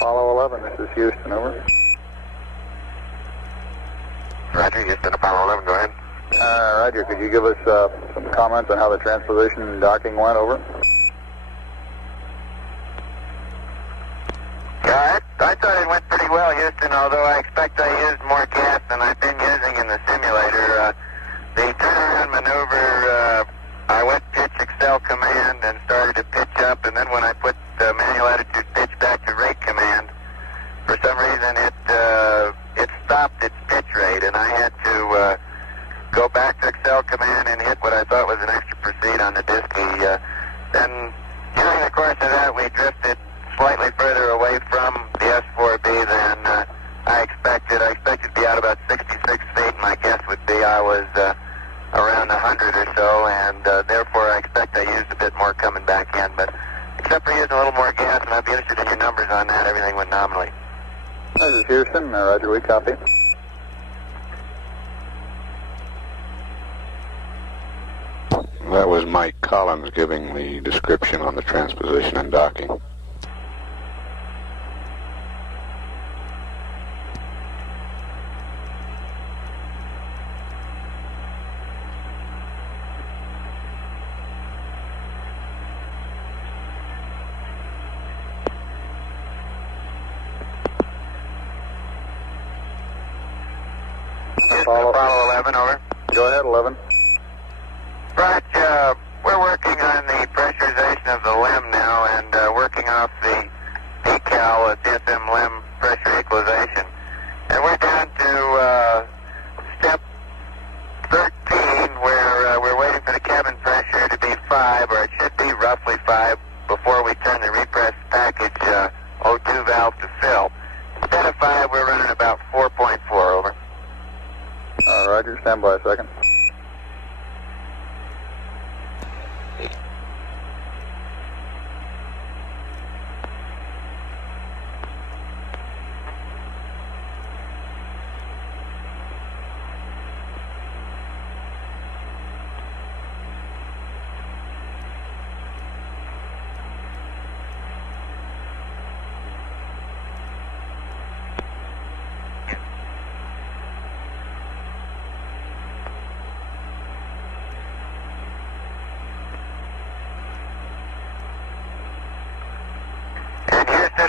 Apollo 11, this is Houston, over. Roger, Houston, Apollo 11, go ahead. Roger, could you give us some comments on how the transposition and docking went, over? Yeah, I thought it went pretty well, Houston, although I expect I used more gas than I've been using in the simulator. The turnaround maneuver, I went pitch Excel command and started to pitch up, and then when I put the manual attitude pitch back to rate command, for some reason it stopped its pitch rate, and I had to go back to Excel command and hit what I thought was an extra proceed on the diskey. Then during the course of that, we drifted slightly further away from the S4B than I expected. I expected to be out about 66 feet. My guess would be I was around 100 or so, and therefore I expect I used a bit more coming back in. But except for using a little more gas, and I'd be interested in your numbers on that, everything went nominally. This is Houston, Roger, we copy. That was Mike Collins giving the description on the transposition and docking. Apollo 11, over. Go ahead, 11. Raj, we're working on the pressurization of the limb now and working off the decal DSM limb pressure equalization. And we're down to step 13 where we're waiting for the cabin pressure to be 5, or it should be roughly 5, before we turn the repress package O2 valve to fill. Instead of 5, we're running about 4.4, over. Roger, stand by a second.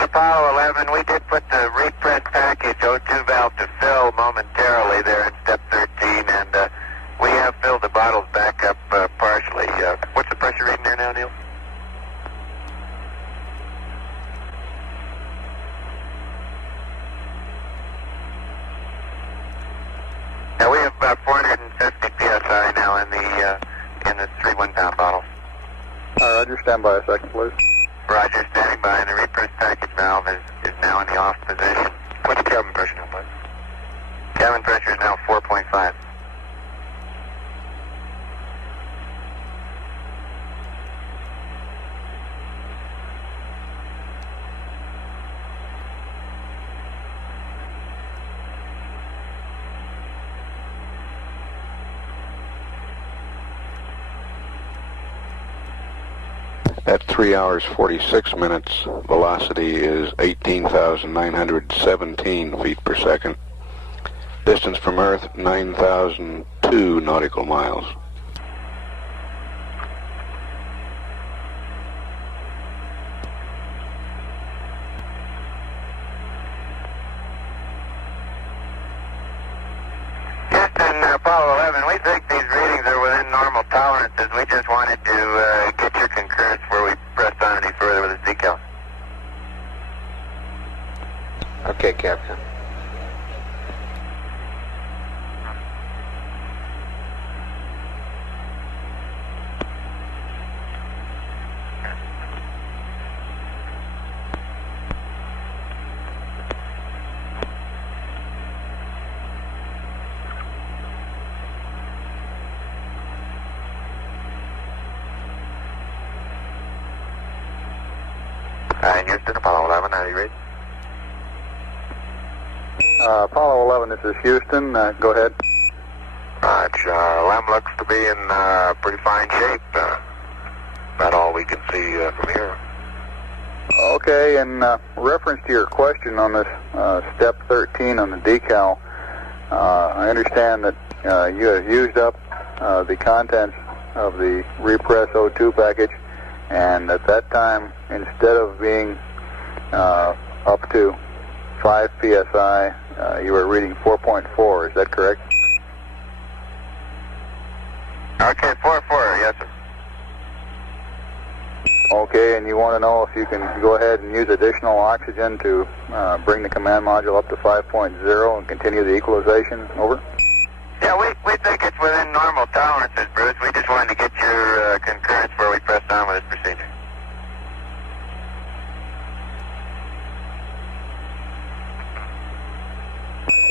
Apollo 11, we did put the repress package O2 valve to fill momentarily there in step 13, and we have filled the bottles back up partially. What's the pressure reading there now, Neil? Now we have about 450 psi now in the 3 1-pound bottles. Roger, stand by a second, please. Roger, standing by, and the repress package valve is now in the off position. What's the cabin pressure now, bud? Cabin pressure is now 4.5. At 3 hours 46 minutes, velocity is 18,917 feet per second. Distance from Earth, 9,002 nautical miles. Houston, Apollo 11, we think these readings are within normal tolerances. We just wanted to get your concurrence before we pressed on any further with the decal. Okay, Captain. Houston, Apollo 11, how do you read? Apollo 11, this is Houston. Go ahead. Lem looks to be in pretty fine shape. About all we can see from here. Okay, in reference to your question on this step 13 on the decal, I understand that you have used up the contents of the repress O2 package, and at that time, instead of being up to 5 psi, you were reading 4.4. Is that correct? Okay, 4-4, yes, sir. Okay, and you want to know if you can go ahead and use additional oxygen to bring the command module up to 5.0 and continue the equalization. Over. Yeah, we think it's within normal tolerances, Bruce. We just wanted to get your concurrence before we press on with this procedure.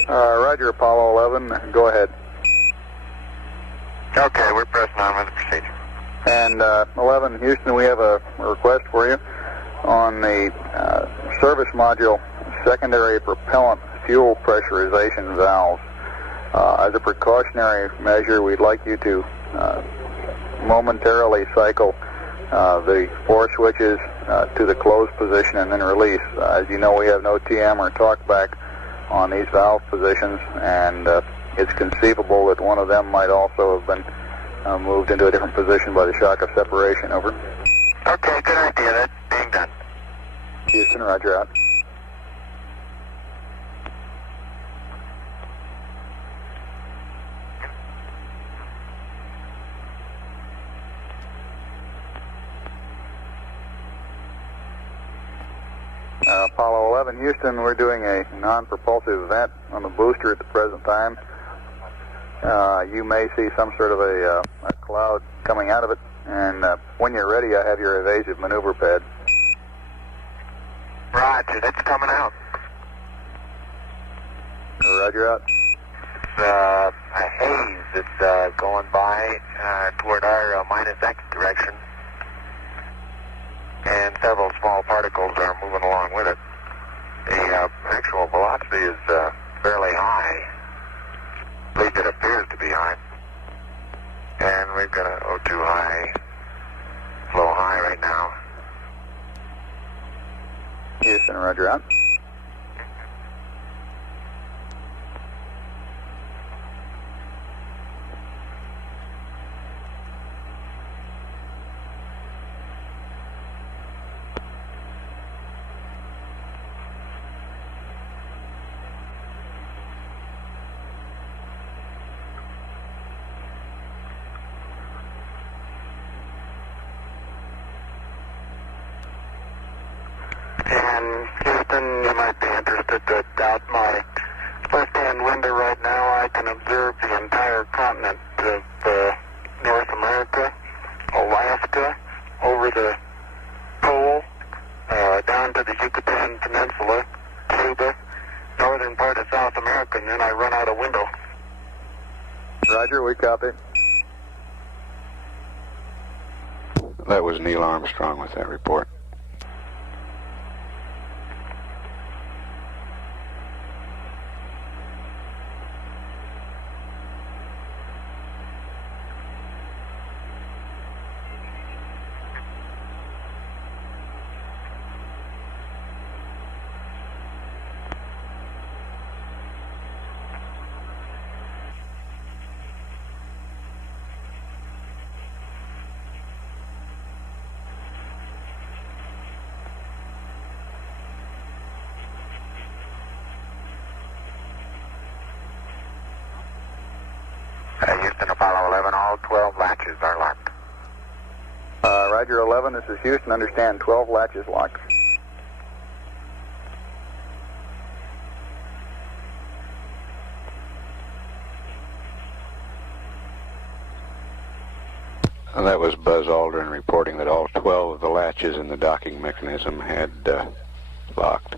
Roger, Apollo 11. Go ahead. Okay, we're pressing on with the procedure. And 11, Houston, we have a request for you on the service module secondary propellant fuel pressurization valves. As a precautionary measure, we'd like you to momentarily cycle the 4 switches to the closed position and then release. As you know, we have no TM or talkback on these valve positions, and it's conceivable that one of them might also have been moved into a different position by the shock of separation. Over. Okay, good idea. That's being done. Houston, roger out. Apollo 11, Houston, we're doing a non-propulsive vent on the booster at the present time. You may see some sort of a cloud coming out of it, and when you're ready, I have your evasive maneuver pad. Roger, that's coming out. Roger out. It's a haze that's going by toward our minus X direction, and several small particles are moving along with it. The actual velocity is fairly high. At least it appears to be high. And we've got an O2 high, flow high right now. Houston, roger out. And Houston, you might be interested to doubt my left-hand window right now. I can observe the entire continent of North America, Alaska, over the pole, down to the Yucatan Peninsula, Cuba, northern part of South America, and then I run out a window. Roger, we copy. That was Neil Armstrong with that report. Houston, Apollo 11, all 12 latches are locked. Roger 11, this is Houston, understand 12 latches locked. That was Buzz Aldrin reporting that all 12 of the latches in the docking mechanism had locked.